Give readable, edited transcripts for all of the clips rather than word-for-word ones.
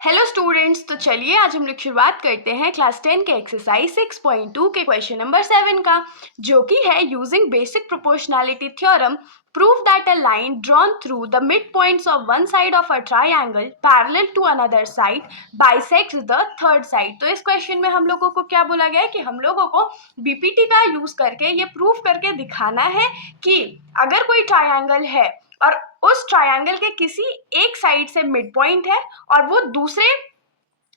Hello students, तो चलिए आज हम लोग शुरुआत करते हैं क्लास 10 के एक्सरसाइज 6.2 के क्वेश्चन नंबर 7 का, जो कि है using basic proportionality theorem prove that a line drawn through the mid points of one side of a triangle parallel to another side bisects the third side. तो इस question में हम लोगों को क्या बोला गया है कि हम लोगों को बीपीटी का यूज करके ये प्रूव करके दिखाना है कि अगर कोई ट्राइंगल है और उस ट्रायंगल के किसी एक साइड से मिड पॉइंट है और वो दूसरे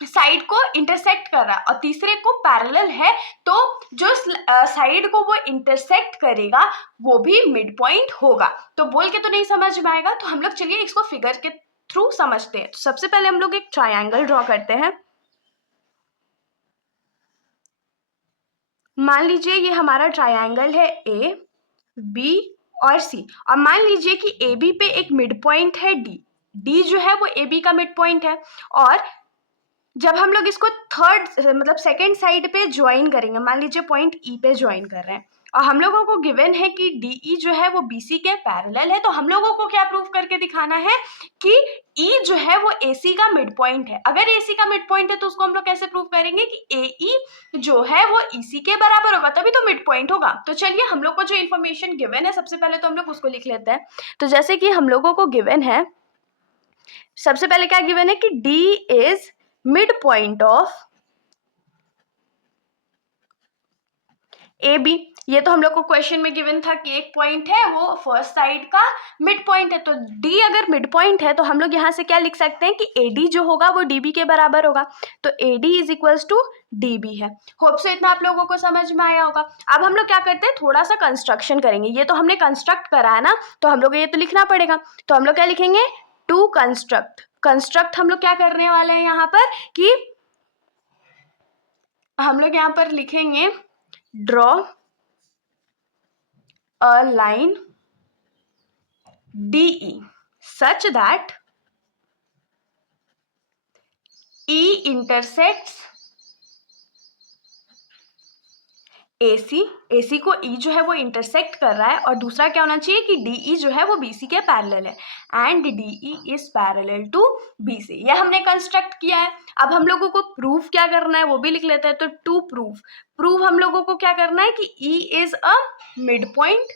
साइड को इंटरसेक्ट कर रहा है और तीसरे को पैरेलल है, तो जो साइड को वो इंटरसेक्ट करेगा वो भी मिड पॉइंट होगा। तो बोल के तो नहीं समझ में आएगा, तो हम लोग चलिए इसको फिगर के थ्रू समझते हैं। तो सबसे पहले हम लोग एक ट्रायंगल ड्रॉ करते हैं। मान लीजिए ये हमारा ट्रायंगल है ए बी और सी, और मान लीजिए कि ए बी पे एक मिड पॉइंट है डी। डी जो है वो ए बी का मिड पॉइंट है, और जब हम लोग इसको थर्ड मतलब सेकेंड साइड पे ज्वाइन करेंगे, मान लीजिए पॉइंट ई पे ज्वाइन कर रहे हैं और हम लोगों को गिवन है कि डी ई जो है वो बी सी के पैरेलल है, तो हम लोगों को क्या प्रूव करके दिखाना है कि ई जो है वो ए सी का मिड पॉइंट है। अगर ए सी का मिड पॉइंट है तो उसको हम लोग कैसे प्रूव करेंगे कि ए ई जो है वो ई सी के बराबर होगा, तभी तो मिड पॉइंट होगा। तो चलिए हम लोग को जो इन्फॉर्मेशन गिवन है सबसे पहले तो हम लोग उसको लिख लेते हैं। तो जैसे कि हम लोगों को गिवन है, सबसे पहले क्या गिवन है कि D is mid point of A B. ये तो हम लोग को क्वेश्चन में गिवन था कि एक पॉइंट है वो फर्स्ट साइड का मिड पॉइंट है, तो डी अगर मिड पॉइंट है तो हम लोग यहाँ से क्या लिख सकते हैं कि ए डी जो होगा वो डी बी के बराबर होगा। तो A D is equals to D B है। होप सो इतना आप लोगों को समझ में आया होगा। अब हम लोग क्या करते हैं, थोड़ा सा कंस्ट्रक्शन करेंगे। ये तो हमने कंस्ट्रक्ट करा है ना, तो हम लोग ये तो लिखना पड़ेगा। तो हम लोग क्या लिखेंगे, टू कंस्ट्रक्ट। कंस्ट्रक्ट हम लोग क्या करने वाले हैं यहाँ पर कि हम लोग यहाँ पर लिखेंगे draw a line DE such that E intersects AC। AC को E जो है वो इंटरसेक्ट कर रहा है, और दूसरा क्या होना चाहिए कि DE जो है वो BC के पैरेलल है, and DE is parallel to BC। यह हमने कंस्ट्रक्ट किया है। अब हम लोगों को प्रूफ क्या करना है वो भी लिख लेते हैं। तो टू प्रूफ हम लोगों को क्या करना है कि E is a mid point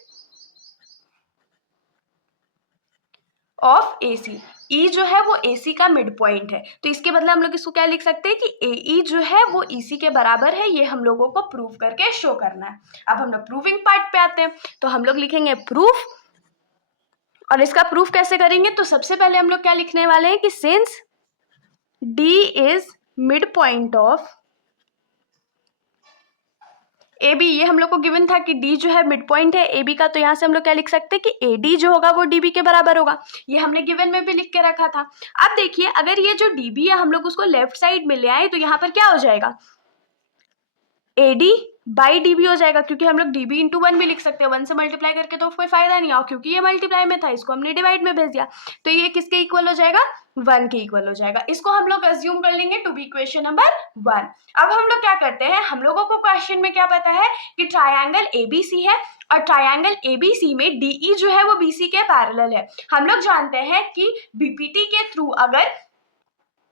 of AC। E जो है वो AC का मिड पॉइंट है, तो इसके बदले हम लोग इसको क्या लिख सकते हैं कि AE जो है वो EC के बराबर है। ये हम लोगों को प्रूव करके शो करना है। अब हम लोग प्रूविंग पार्ट पे आते हैं, तो हम लोग लिखेंगे प्रूफ। और इसका प्रूफ कैसे करेंगे, तो सबसे पहले हम लोग क्या लिखने वाले हैं कि since D is mid point of A B, ये हम लोग को गिवन था कि डी जो है मिड पॉइंट है ए बी का, तो यहाँ से हम लोग क्या लिख सकते हैं कि ए डी जो होगा वो डी बी के बराबर होगा। ये हमने गिवन में भी लिख के रखा था। अब देखिए, अगर ये जो डी बी है हम लोग उसको लेफ्ट साइड में ले आए तो यहाँ पर क्या हो जाएगा, A D by D B हो जाएगा, क्योंकि हम लोग डी बी इंटू वन भी लिख सकते हैं। वन से मल्टीप्लाई करके तो कोई फायदा नहीं है, क्योंकि ये मल्टीप्लाई में था इसको हमने डिवाइड में भेज दिया, तो ये किसके इक्वल हो जाएगा, वन के इक्वल हो जाएगा। इसको हम लोग अज्यूम कर लेंगे टू बी इक्वेशन नंबर 1। अब हम लोग क्या करते हैं, हम लोगों को क्वेश्चन में क्या पता है कि ट्रायंगल एबीसी है, और ट्रायंगल एबीसी में डीई जो है वो बीसी के पैरेलल है। हम लोग जानते हैं कि बीपीटी के थ्रू अगर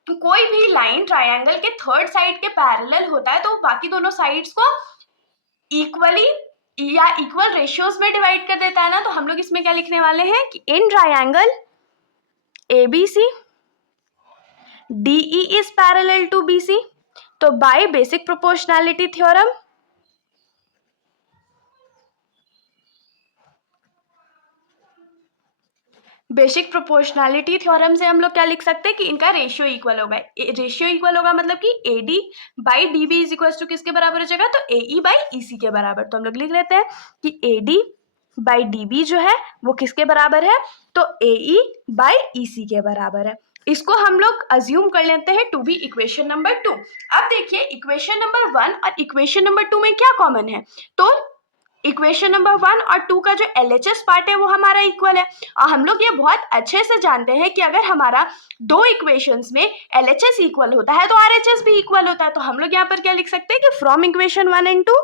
कोई भी लाइन ट्रायंगल के थर्ड साइड के पैरेलल होता है तो बाकी दोनों साइड्स को इक्वली या इक्वल रेशियोज में डिवाइड कर देता है ना। तो हम लोग इसमें क्या लिखने वाले हैं कि in triangle ABC DE is parallel to BC। तो by basic proportionality theorem basic proportionality theorem से हम लोग क्या लिख सकते हैं कि इनका रेशियो इक्वल होगा। रेशियो इक्वल होगा मतलब कि AD by DB is equal to किसके बराबर हो जाएगा, तो AE बाई EC के बराबर। तो हम लोग लिख लेते हैं कि AD बाई DB जो है वो किसके बराबर है, तो AE बाई EC के बराबर है। इसको हम लोग अज्यूम कर लेते हैं टू बी इक्वेशन नंबर 2। अब देखिए, इक्वेशन नंबर 1 और इक्वेशन नंबर 2 में क्या कॉमन है, तो इक्वेशन नंबर 1 और 2 का जो LHS पार्ट है वो हमारा इक्वल है। और हम लोग ये बहुत अच्छे से जानते हैं कि अगर हमारा दो इक्वेशंस में LHS इक्वल होता है तो RHS भी इक्वल होता है। तो हम लोग यहाँ पर क्या लिख सकते हैं कि from equation 1 and 2,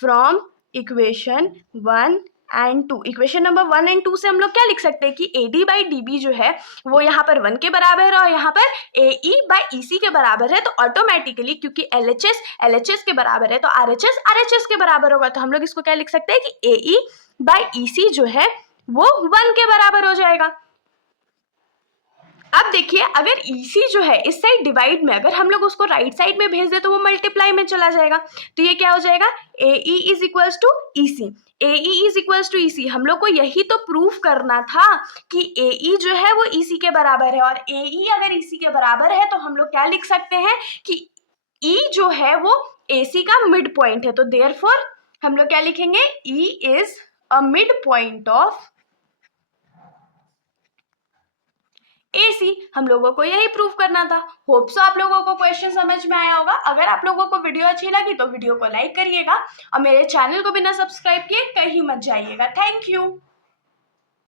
from equation 1 and 2। Equation number 1 and 2 से हम लोग क्या लिख सकते हैं कि AD बाई DB जो है वो यहाँ पर 1 के बराबर है और यहाँ पर AE बाई EC के बराबर है। तो ऑटोमेटिकली क्योंकि LHS के बराबर है तो RHS के बराबर होगा। तो हम लोग इसको क्या लिख सकते हैं कि AE बाई EC जो है वो 1 के बराबर हो जाएगा। अब देखिए अगर EC जो है इस साइड डिवाइड में अगर हम लोग उसको राइट साइड में भेज दे तो वो मल्टीप्लाई में चला जाएगा। तो ये क्या हो जाएगा, AE is equals to EC। AE is equals to EC, हम लोग को यही तो प्रूफ करना था कि AE जो है वो EC के बराबर है और AE अगर EC के बराबर है तो हम लोग क्या लिख सकते हैं कि E जो है वो AC का मिड पॉइंट है। तो देयरफॉर हम लोग क्या लिखेंगे, E is a mid point of AC। हम लोगों को यही प्रूव करना था। होप सो आप लोगों को क्वेश्चन समझ में आया होगा। अगर आप लोगों को वीडियो अच्छी लगी तो वीडियो को लाइक करिएगा और मेरे चैनल को बिना सब्सक्राइब किए कहीं मत जाइएगा। Thank you.